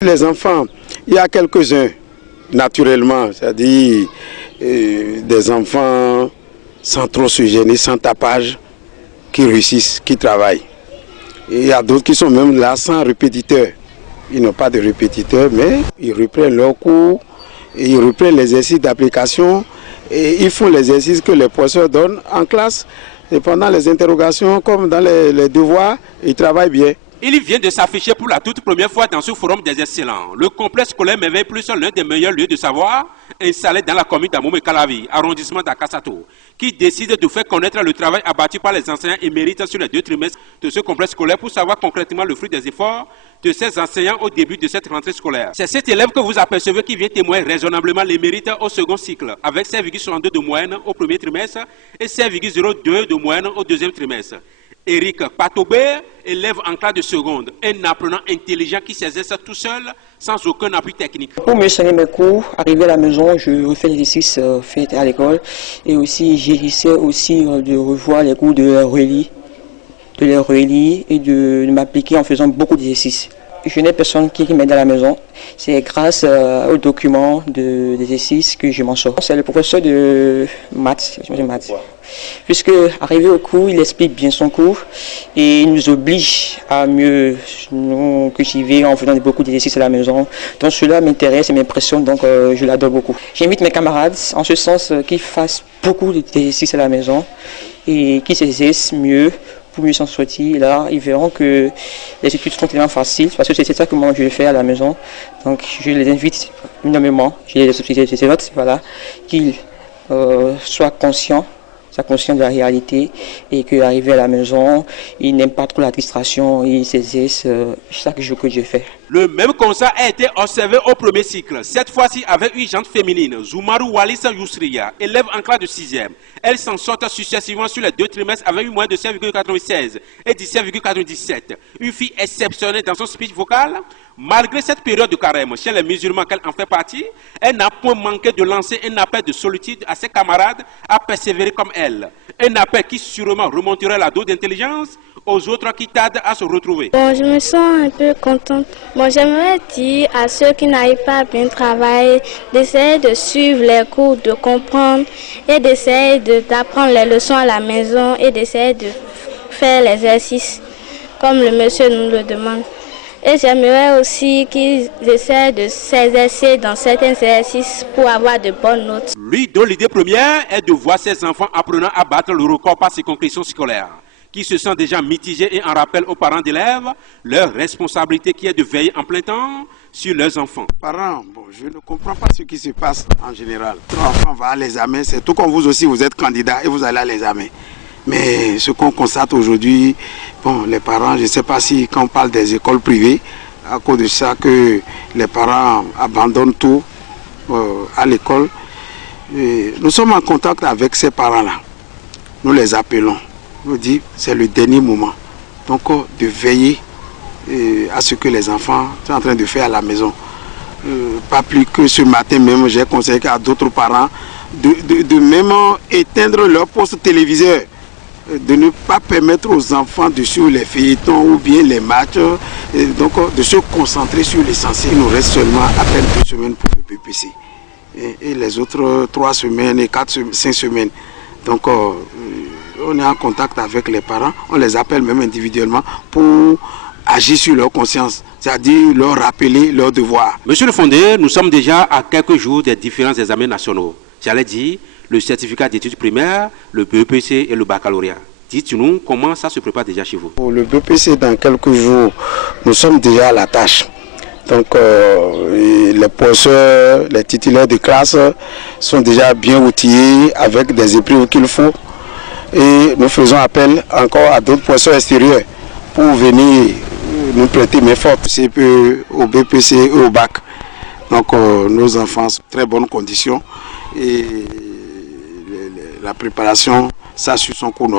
Les enfants, il y a quelques-uns, naturellement, c'est-à-dire des enfants sans trop se gêner, sans tapage, qui réussissent, qui travaillent. Et il y a d'autres qui sont même là sans répétiteur. Ils n'ont pas de répétiteur, mais ils reprennent leur cours, et ils reprennent l'exercice d'application, et ils font l'exercice que les professeurs donnent en classe. Et pendant les interrogations, comme dans les devoirs, ils travaillent bien. Il vient de s'afficher pour la toute première fois dans ce forum des excellents. Le complexe scolaire Merveille Plus, l'un des meilleurs lieux de savoir, installé dans la commune d'Amomey-Calavi, arrondissement d'Akasato, qui décide de faire connaître le travail abattu par les enseignants émérites sur les 2 trimestres de ce complexe scolaire pour savoir concrètement le fruit des efforts de ces enseignants au début de cette rentrée scolaire. C'est cet élève que vous apercevez qui vient témoigner raisonnablement les mérites au second cycle, avec 7,62 de moyenne au premier trimestre et 7,02 de moyenne au deuxième trimestre. Eric Patobé, élève en classe de seconde, un apprenant intelligent qui s'exerce tout seul, sans aucun appui technique. Pour mieux soigner mes cours, arrivé à la maison, je refais l'exercice fait à l'école et aussi j'essaie aussi de revoir les cours de les relire et de m'appliquer en faisant beaucoup d'exercices. Je n'ai personne qui m'aide à la maison. C'est grâce aux documents d'exercices que je m'en sors. C'est le professeur de maths. Puisque, arrivé au cours, il explique bien son cours et il nous oblige à mieux nous cultiver en faisant beaucoup d'exercices à la maison. Donc cela m'intéresse et m'impressionne, donc je l'adore beaucoup. J'invite mes camarades en ce sens qu'ils fassent beaucoup d'exercices à la maison et qu'ils s'exercent mieux pour mieux s'en sortir. Et là, ils verront que les études sont tellement faciles, parce que c'est ça que moi je fais à la maison. Donc je les invite énormément, je les autres, voilà, qu'ils soient conscients de la réalité et qu'arrivé à la maison, ils n'aiment pas trop la distraction, ils s'exercent chaque jour que je fais. Le même constat a été observé au premier cycle, cette fois-ci avec une gente féminine, Zoumarou Walisa Yousriya, élève en classe de 6e. Elle s'en sort successivement sur les 2 trimestres avec une moyenne de 7,96 et 17,97. Une fille exceptionnelle dans son speech vocal. Malgré cette période de carême chez les musulmans qu'elle en fait partie, elle n'a point manqué de lancer un appel de solitude à ses camarades à persévérer comme elle. Un appel qui sûrement remonterait la dose d'intelligence aux autres qui tardent à se retrouver. Bon, je me sens un peu contente. Bon, j'aimerais dire à ceux qui n'arrivent pas à bien travailler d'essayer de suivre les cours, de comprendre et d'essayer d'apprendre les leçons à la maison et d'essayer de faire l'exercice comme le monsieur nous le demande. Et j'aimerais aussi qu'ils essaient de s'exercer dans certains exercices pour avoir de bonnes notes. Lui, dont l'idée première est de voir ses enfants apprenant à battre le record par ses conclusions scolaires, qui se sont déjà mitigés et en rappellent aux parents d'élèves leur responsabilité qui est de veiller en plein temps sur leurs enfants. Parents, bon, je ne comprends pas ce qui se passe en général. Notre enfant va à l'examen, c'est tout comme vous aussi, vous êtes candidat et vous allez à l'examen. Mais ce qu'on constate aujourd'hui, bon, les parents, je ne sais pas si quand on parle des écoles privées, à cause de ça que les parents abandonnent tout à l'école. Nous sommes en contact avec ces parents-là. Nous les appelons. Nous disons c'est le dernier moment. Donc de veiller à ce que les enfants sont en train de faire à la maison. Pas plus que ce matin même, j'ai conseillé à d'autres parents de même éteindre leur poste téléviseur. De ne pas permettre aux enfants de suivre les feuilletons ou bien les matchs, donc de se concentrer sur l'essentiel. Il nous reste seulement à peine 2 semaines pour le BPC. Et les autres 3 semaines et 5 semaines. Donc on est en contact avec les parents, on les appelle même individuellement pour agir sur leur conscience, c'est-à-dire leur rappeler leurs devoirs. Monsieur le fondé, nous sommes déjà à quelques jours des différents examens nationaux. J'allais dire le certificat d'études primaires, le BEPC et le baccalauréat. Dites-nous comment ça se prépare déjà chez vous. Pour le BEPC, dans quelques jours, nous sommes déjà à la tâche. Donc les professeurs, les titulaires de classe sont déjà bien outillés avec des épreuves qu'il faut. Et nous faisons appel encore à d'autres professeurs extérieurs pour venir nous prêter main forte au BPC et au bac. Donc nos enfants sont en très bonnes conditions et la préparation, ça suit son cours normal.